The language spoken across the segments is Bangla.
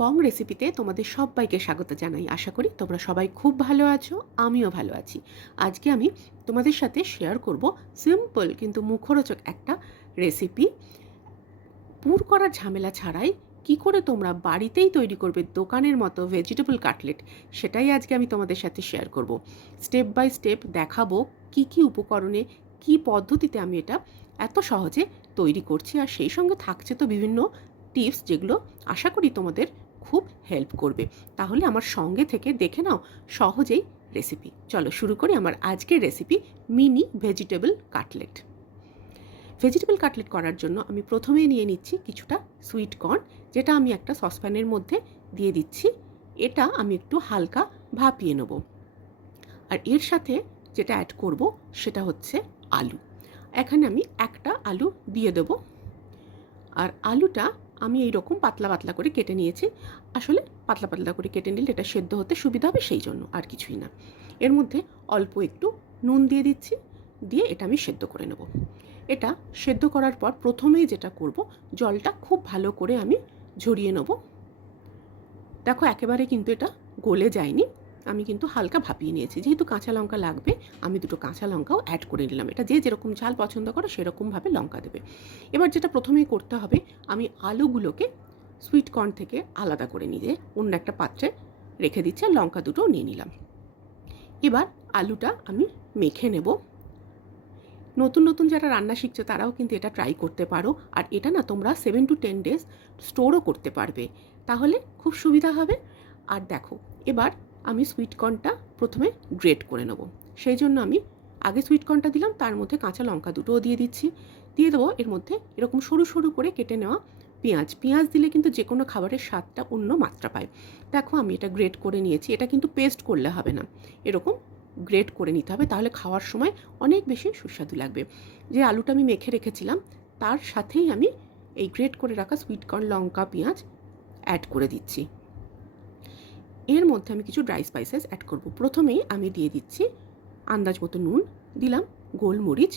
বং রেসিপিতে তোমাদের সবাইকে স্বাগত জানাই। আশা করি তোমরা সবাই খুব ভালো আছো, আমিও ভালো আছি। আজকে আমি তোমাদের সাথে শেয়ার করব সিম্পল কিন্তু মুখরোচক একটা রেসিপি। পুর করার ঝামেলা ছাড়াই কি করে তোমরা বাড়িতেই তৈরি করবে দোকানের মতো ভেজিটেবল কাটলেট, সেটাই আজকে আমি তোমাদের সাথে শেয়ার করব। স্টেপ বাই স্টেপ দেখাবো কি কি উপকরণে, কি পদ্ধতিতে আমি এটা এত সহজে তৈরি করছি, আর সেই সঙ্গে থাকছে তো বিভিন্ন টিপস যেগুলো আশা করি তোমাদের খুব হেল্প করবে। তাহলে আমার সঙ্গে থেকে দেখে নাও সহজেই রেসিপি। চলো শুরু করি আমার আজকের recipe, mini vegetable cutlet. Vegetable cutlet করার জন্য আমি প্রথমেই নিয়ে নিচ্ছি কিছুটা সুইট কর্ন, যেটা আমি একটা সসপ্যানের মধ্যে দিয়ে দিচ্ছি। এটা আমি একটু হালকা ভাপিয়ে নেব। আর এর সাথে যেটা অ্যাড করব সেটা হচ্ছে আলু। এখানে আমি একটা আলু দিয়ে দেব। আর আলুটা আমি এইরকম পাতলা পাতলা করে কেটে নিয়েছি। আসলে পাতলা পাতলা করে কেটে নিলে এটা সেদ্ধ হতে সুবিধা হবে, সেই জন্য, আর কিছুই না। এর মধ্যে অল্প একটু নুন দিয়ে দিচ্ছি, দিয়ে এটা আমি সেদ্ধ করে নেব। এটা সেদ্ধ করার পর প্রথমেই যেটা করব, জলটা খুব ভালো করে আমি ঝরিয়ে নেব। দেখো একেবারে কিন্তু এটা গলে যায়নি, আমি কিন্তু হালকা ভাপিয়ে নিয়েছি। যেহেতু কাঁচা লঙ্কা লাগবে, আমি দুটো কাঁচা লঙ্কাও অ্যাড করে নিলাম। এটা যে যেরকম ঝাল পছন্দ করো সেরকমভাবে লঙ্কা দেবে। এবার যেটা প্রথমেই করতে হবে, আমি আলুগুলোকে সুইট কর্ন থেকে আলাদা করে নিয়ে অন্য একটা পাত্রে রেখে দিচ্ছি, আর লঙ্কা দুটোও নিয়ে নিলাম। এবার আলুটা আমি মেখে নেব। নতুন নতুন যারা রান্না শিখছে তারাও কিন্তু এটা ট্রাই করতে পারো। আর এটা না তোমরা 7 to 10 ডেজ স্টোরও করতে পারবে, তাহলে খুব সুবিধা হবে। আর দেখো এবার আমি সুইট কর্নটা প্রথমে গ্রেট করে নেব। সেই জন্য আমি আগে সুইট কর্নটা দিলাম, তার মধ্যে কাঁচা লঙ্কা দুটোও দিয়ে দিচ্ছি। দিয়ে দেবো এর মধ্যে এরকম সরু সরু করে কেটে নেওয়া পেঁয়াজ। পেঁয়াজ দিলে কিন্তু যে কোনো খাবারের স্বাদটা অন্য মাত্রা পায়। দেখো আমি এটা গ্রেট করে নিয়েছি। এটা কিন্তু পেস্ট করলে হবে না, এরকম গ্রেট করে নিতে হবে, তাহলে খাওয়ার সময় অনেক বেশি সুস্বাদু লাগবে। যে আলুটা আমি মেখে রেখেছিলাম তার সাথেই আমি এই গ্রেট করে রাখা সুইট কর্ন, লঙ্কা, পেঁয়াজ অ্যাড করে দিচ্ছি। এর মধ্যে আমি কিছু ড্রাই স্পাইসেস অ্যাড করব। প্রথমেই আমি দিয়ে দিচ্ছি আন্দাজ মতো নুন, দিলাম গোলমরিচ।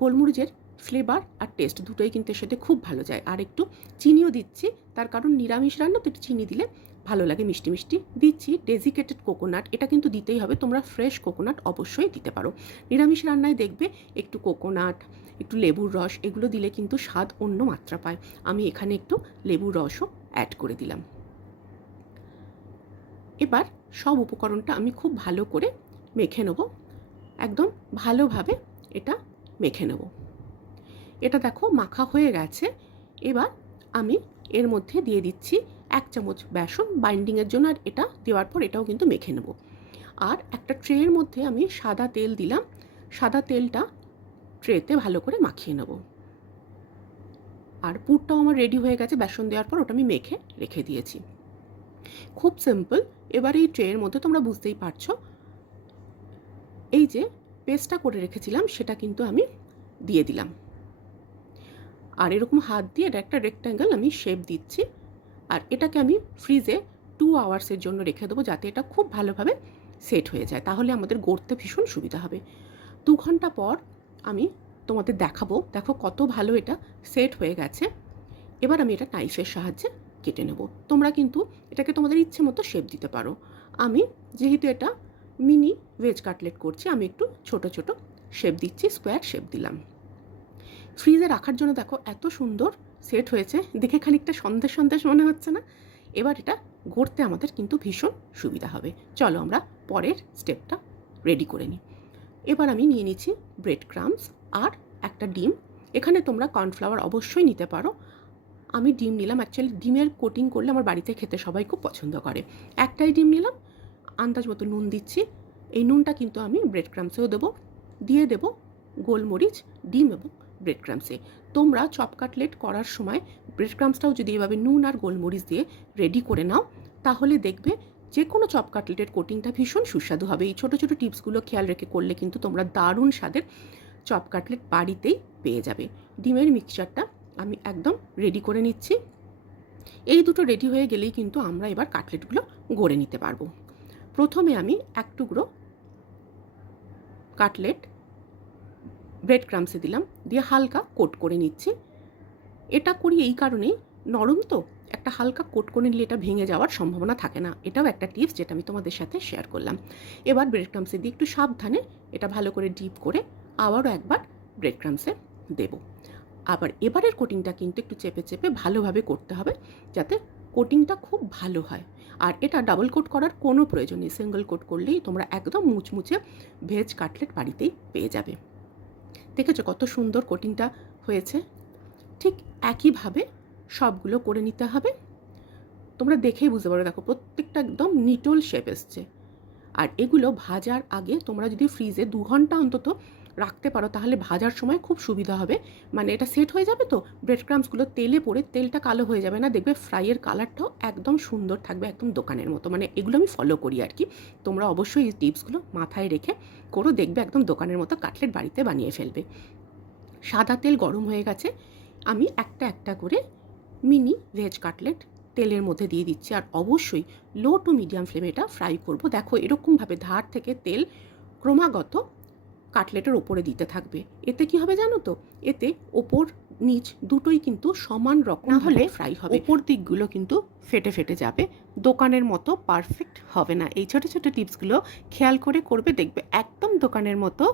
গোলমরিচের ফ্লেভার আর টেস্ট দুটোই কিন্তু এর সাথে খুব ভালো যায়। আর একটু চিনিও দিচ্ছি, তার কারণ নিরামিষ রান্না তো একটু চিনি দিলে ভালো লাগে, মিষ্টি মিষ্টি। দিচ্ছি ডেজিকেটেড কোকোনাট, এটা কিন্তু দিতেই হবে, তোমরা ফ্রেশ কোকোনাট অবশ্যই দিতে পারো। নিরামিষ রান্নায় দেখবে একটু কোকোনাট, একটু লেবুর রস, এগুলো দিলে কিন্তু স্বাদ অন্য মাত্রা পায়। আমি এখানে একটু লেবুর রসও অ্যাড করে দিলাম। এবার সব উপকরণটা আমি খুব ভালো করে মেখে নেব, একদম ভালোভাবে এটা মেখে নেব। এটা দেখো মাখা হয়ে গেছে। এবার আমি এর মধ্যে দিয়ে দিচ্ছি 1 চামচ বেসন বাইন্ডিংয়ের জন্য, আর এটা দেওয়ার পর এটাও কিন্তু মেখে নেব। আর একটা ট্রের মধ্যে আমি সাদা তেল দিলাম, সাদা তেলটা ট্রেতে ভালো করে মাখিয়ে নেব। আর পুরটাও আমার রেডি হয়ে গেছে, বেসন দেওয়ার পর ওটা আমি মেখে রেখে দিয়েছি। খুব সিম্পল। এবার এই ট্রের মধ্যে তোমরা বুঝতেই পারছো, এই যে পেস্টটা করে রেখেছিলাম সেটা কিন্তু আমি দিয়ে দিলাম। আর এরকম হাত দিয়ে এটা একটা রেক্ট্যাঙ্গেল আমি শেপ দিচ্ছি। আর এটাকে আমি ফ্রিজে 2 আওয়ার্সের জন্য রেখে দেবো, যাতে এটা খুব ভালোভাবে সেট হয়ে যায়, তাহলে আমাদের গড়তে ভীষণ সুবিধা হবে। 2 ঘন্টা পর আমি তোমাদের দেখাবো। দেখো কত ভালো এটা সেট হয়ে গেছে। এবার আমি এটা নাইফের সাহায্যে কেটে নেব। তোমরা কিন্তু এটাকে তোমাদের ইচ্ছে মতো শেপ দিতে পারো। আমি যেহেতু এটা মিনি ভেজ কাটলেট করছি, আমি একটু ছোট ছোট শেপ দিচ্ছি, স্কোয়ার শেপ দিলাম। ফ্রিজে রাখার জন্য দেখো এত সুন্দর সেট হয়েছে, দেখে খানিকটা সন্দেশ সন্দেশ মনে হচ্ছে না? এবার এটা গড়তে আমাদের কিন্তু ভীষণ সুবিধা হবে। চলো আমরা পরের স্টেপটা রেডি করে নিই। এবার আমি নিয়ে নিচ্ছি ব্রেড ক্রাম্বস আর একটা ডিম। এখানে তোমরা কর্নফ্লাওয়ার অবশ্যই নিতে পারো, আমি ডিম নিলাম। অ্যাকচুয়ালি ডিমের কোটিং করলে আমার বাড়িতে খেতে সবাই খুব পছন্দ করে। একটাই ডিম নিলাম। আন্দাজ মতো নুন দিচ্ছি। এই নুনটা কিন্তু আমি ব্রেড ক্রাম্বসেও দেবো, দিয়ে দেবো গোলমরিচ, ডিম এবং ব্রেড ক্রাম্বসে। তোমরা চপ কাটলেট করার সময় ব্রেড ক্রাম্বসটাও যদি এভাবে নুন আর গোলমরিচ দিয়ে রেডি করে নাও, তাহলে দেখবে যে কোনো চপ কাটলেটের কোটিংটা ভীষণ সুস্বাদু হবে। এই ছোটো ছোটো টিপসগুলো খেয়াল রেখে করলে কিন্তু তোমরা দারুণ স্বাদের চপ কাটলেট বাড়িতেই পেয়ে যাবে। ডিমের মিক্সচারটা আমি একদম রেডি করে নিচ্ছি। এই দুটো রেডি হয়ে গেলেই কিন্তু আমরা এবার কাটলেটগুলো গড়ে নিতে পারবো। প্রথমে আমি এক টুকরো কাটলেট ব্রেড ক্রাম্বসে দিলাম, দিয়ে হালকা কোট করে নিচ্ছি। এটা করি এই কারণেই, নরম তো একটা হালকা কোট করে নিলে এটা ভেঙে যাওয়ার সম্ভাবনা থাকে না। এটাও একটা টিপস যেটা আমি তোমাদের সাথে শেয়ার করলাম। এবার ব্রেড ক্রামসে দিয়ে একটু সাবধানে এটা ভালো করে ডিপ করে আবারও একবার ব্রেড ক্রামসে দেবো। আবার এবারের কোটিংটা কিন্তু একটু চেপে চেপে ভালোভাবে করতে হবে, যাতে কোটিংটা খুব ভালো হয়। আর এটা ডাবল কোট করার কোনো প্রয়োজন নেই, সিঙ্গল কোট করলেই তোমরা একদম মুচমুচে ভেজ কাটলেট বাড়িতেই পেয়ে যাবে। দেখেছো কত সুন্দর কোটিংটা হয়েছে? ঠিক একইভাবে সবগুলো করে নিতে হবে। তোমরা দেখেই বুঝতে পারো, দেখো প্রত্যেকটা একদম নিটোল শেপ এসছে। আর এগুলো ভাজার আগে তোমরা যদি ফ্রিজে 2 ঘন্টা অন্তত রাখতে পারো তাহলে ভাজার সময় খুব সুবিধা হবে। মানে এটা সেট হয়ে যাবে তো, ব্রেড ক্রামসগুলো তেলে পড়ে তেলটা কালো হয়ে যাবে না, দেখবে ফ্রাইয়ের কালারটাও একদম সুন্দর থাকবে, একদম দোকানের মতো। মানে এগুলো আমি ফলো করি আর কি। তোমরা অবশ্যই এই টিপসগুলো মাথায় রেখে করো, দেখবে একদম দোকানের মতো কাটলেট বাড়িতে বানিয়ে ফেলবে। সাদা তেল গরম হয়ে গেছে, আমি একটা একটা করে মিনি ভেজ কাটলেট তেলের মধ্যে দিয়ে দিচ্ছি। আর অবশ্যই লো টু মিডিয়াম ফ্লেমে এটা ফ্রাই করব। দেখো এরকমভাবে ধার থেকে তেল ক্রমাগত কাটলেটের ওপরে দিতে থাকবে। এতে কি হবে জানো তো, এতে ওপর নিচ দুটোই কিন্তু সমান রকম না হলে ফ্রাই হবে, ওপর দিকগুলো কিন্তু ফেটে ফেটে যাবে, দোকানের মতো পারফেক্ট হবে না। এই ছোটো ছোটো টিপসগুলো খেয়াল করে করবে, দেখবে একদম দোকানের মতো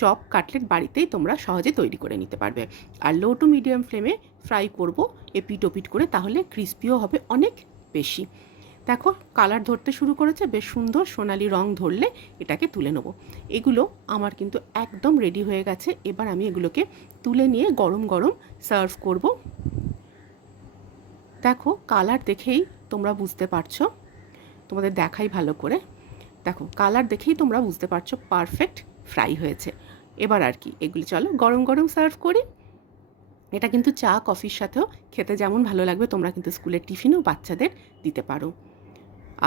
চপ কাটলেট বাড়িতেই তোমরা সহজে তৈরি করে নিতে পারবে। আর লো টু মিডিয়াম ফ্লেমে ফ্রাই করব এপিট ওপিট করে, তাহলে ক্রিস্পিও হবে অনেক বেশি। দেখো কালার ধরতে শুরু করেছে, বেশ সুন্দর সোনালি রং ধরলে এটাকে তুলে নেব। এগুলো আমার কিন্তু একদম রেডি হয়ে গেছে। এবার আমি এগুলোকে তুলে নিয়ে গরম গরম সার্ভ করব। দেখো কালার দেখেই তোমরা বুঝতে পারছো, তোমাদের দেখাই ভালো করে, দেখো কালার দেখেই তোমরা বুঝতে পারছো পারফেক্ট ফ্রাই হয়েছে। এবার আর কি, এগুলি চলো গরম গরম সার্ভ করি। এটা কিন্তু চা কফির সাথেও খেতে যেমন ভালো লাগবে, তোমরা কিন্তু স্কুলের টিফিনেও বাচ্চাদের দিতে পারো।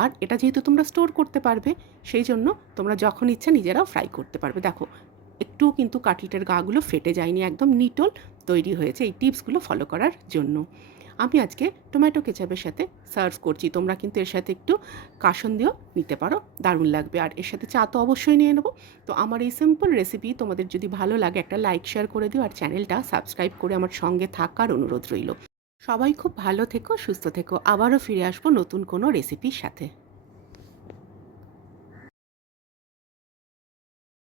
আর এটা যেহেতু তোমরা স্টোর করতে পারবে, সেই জন্য তোমরা যখন ইচ্ছা নিজেরাও ফ্রাই করতে পারবে। দেখো একটুও কিন্তু কাটলেটের গাগুলো ফেটে যায়নি, একদম নিটোল তৈরি হয়েছে এই টিপসগুলো ফলো করার জন্য। আমি আজকে টমেটো কেচাপের সাথে সার্ভ করছি, তোমরা কিন্তু এর সাথে একটু কাসন্দিও নিতে পারো, দারুণ লাগবে। আর এর সাথে চা তো অবশ্যই নিয়ে নেবো। তো আমার এই সিম্পল রেসিপি তোমাদের যদি ভালো লাগে একটা লাইক শেয়ার করে দিও, আর চ্যানেলটা সাবস্ক্রাইব করে আমার সঙ্গে থাকার অনুরোধ রইল। সবাই খুব ভালো থেকো, সুস্থ থেকো, আবারও ফিরে আসবো নতুন কোনো রেসিপির সাথে।